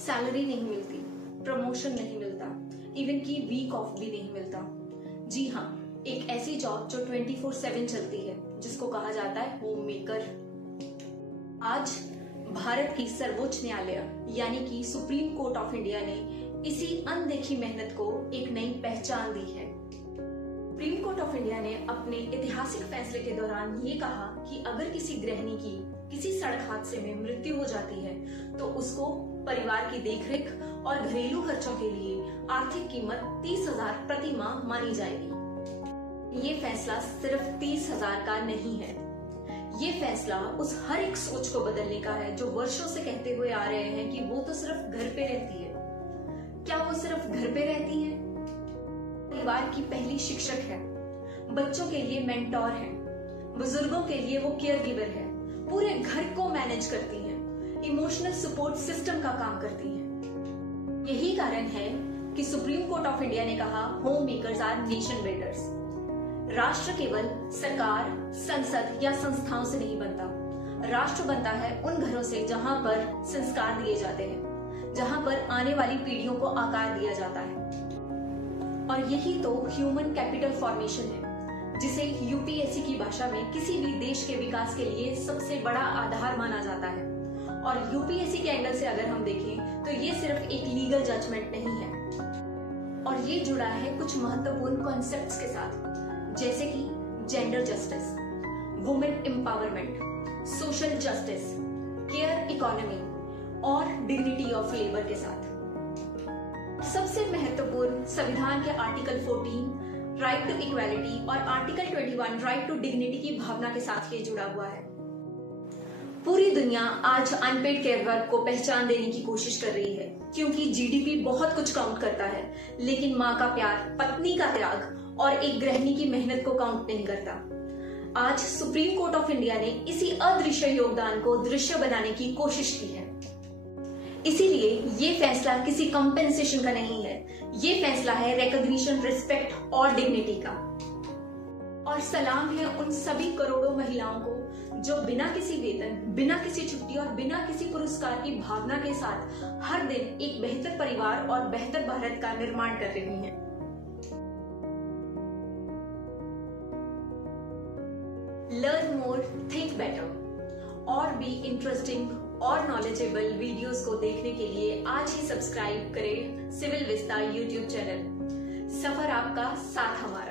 Salary नहीं मिलती, promotion नहीं मिलता, इवन की वीक ऑफ भी नहीं मिलता। जी हाँ, एक ऐसी जॉब जो 24/7 चलती है, जिसको कहा जाता है होम मेकर। आज भारत की सर्वोच्च न्यायालय यानी कि सुप्रीम कोर्ट ऑफ इंडिया ने इसी अनदेखी मेहनत को एक नई पहचान दी है। सुप्रीम कोर्ट ऑफ इंडिया ने अपने ऐतिहासिक फैसले के दौरान ये कहा कि अगर किसी गृहिणी की किसी सड़क हादसे में मृत्यु हो जाती है तो उसको परिवार की देखरेख और घरेलू खर्चों के लिए आर्थिक कीमत 30,000 प्रति माह मानी जाएगी। ये फैसला सिर्फ 30,000 का नहीं है, ये फैसला उस हर एक सोच को बदलने का है जो वर्षों से कहते हुए आ रहे हैं कि वो तो सिर्फ घर पे रहती है। क्या वो सिर्फ घर पे रहती है? परिवार की पहली शिक्षक है, बच्चों के लिए मेंटोर है, बुजुर्गों के लिए वो केयर गिवर है, पूरे घर को मैनेज करती हैं, इमोशनल सपोर्ट सिस्टम का काम करती हैं। यही कारण है कि सुप्रीम कोर्ट ऑफ इंडिया ने कहा home makers our nation builders. राष्ट्र केवल सरकार, संसद या संस्थाओं से नहीं बनता, राष्ट्र बनता है उन घरों से जहां पर संस्कार दिए जाते हैं, जहां पर आने वाली पीढ़ियों को आकार दिया जाता है। और यही तो ह्यूमन कैपिटल फॉर्मेशन है, जिसे यूपीएससी की भाषा में किसी भी देश के विकास के लिए सबसे बड़ा आधार माना जाता है। और यूपीएससी के एंगल से अगर हम देखें तो ये सिर्फ एक लीगल जजमेंट नहीं है, और ये जुड़ा है कुछ महत्वपूर्ण कॉन्सेप्ट्स के साथ, जैसे कि gender justice, women empowerment, social justice, care economy और डिग्निटी ऑफ लेबर के साथ। सबसे महत्वपूर्ण संविधान के आर्टिकल 14 राइट टू इक्वालिटी और आर्टिकल 21 राइट टू डिग्निटी की भावना के साथ ये जुड़ा हुआ है। पूरी दुनिया आज अनपेड केयर वर्क को पहचान देने की कोशिश कर रही है, क्योंकि जीडीपी बहुत कुछ काउंट करता है, लेकिन माँ का प्यार, पत्नी का त्याग और एक गृहिणी की मेहनत को काउंट नहीं करता। आज सुप्रीम कोर्ट ऑफ इंडिया ने इसी अदृश्य योगदान को दृश्य बनाने की कोशिश की है। इसीलिए ये फैसला किसी कंपेंसेशन का नहीं है, ये फैसला है रिकॉग्निशन, रिस्पेक्ट और डिग्निटी का। और सलाम है उन सभी करोड़ों महिलाओं को जो बिना किसी वेतन, बिना किसी छुट्टी और बिना किसी पुरस्कार की भावना के साथ हर दिन एक बेहतर परिवार और बेहतर भारत का निर्माण कर रही हैं। लर्न मोर, थिंक बेटर और बी इंटरेस्टिंग और नॉलेजेबल वीडियोस को देखने के लिए आज ही सब्सक्राइब करें सिविल विस्ता यूट्यूब चैनल। सफर आपका, साथ हमारा।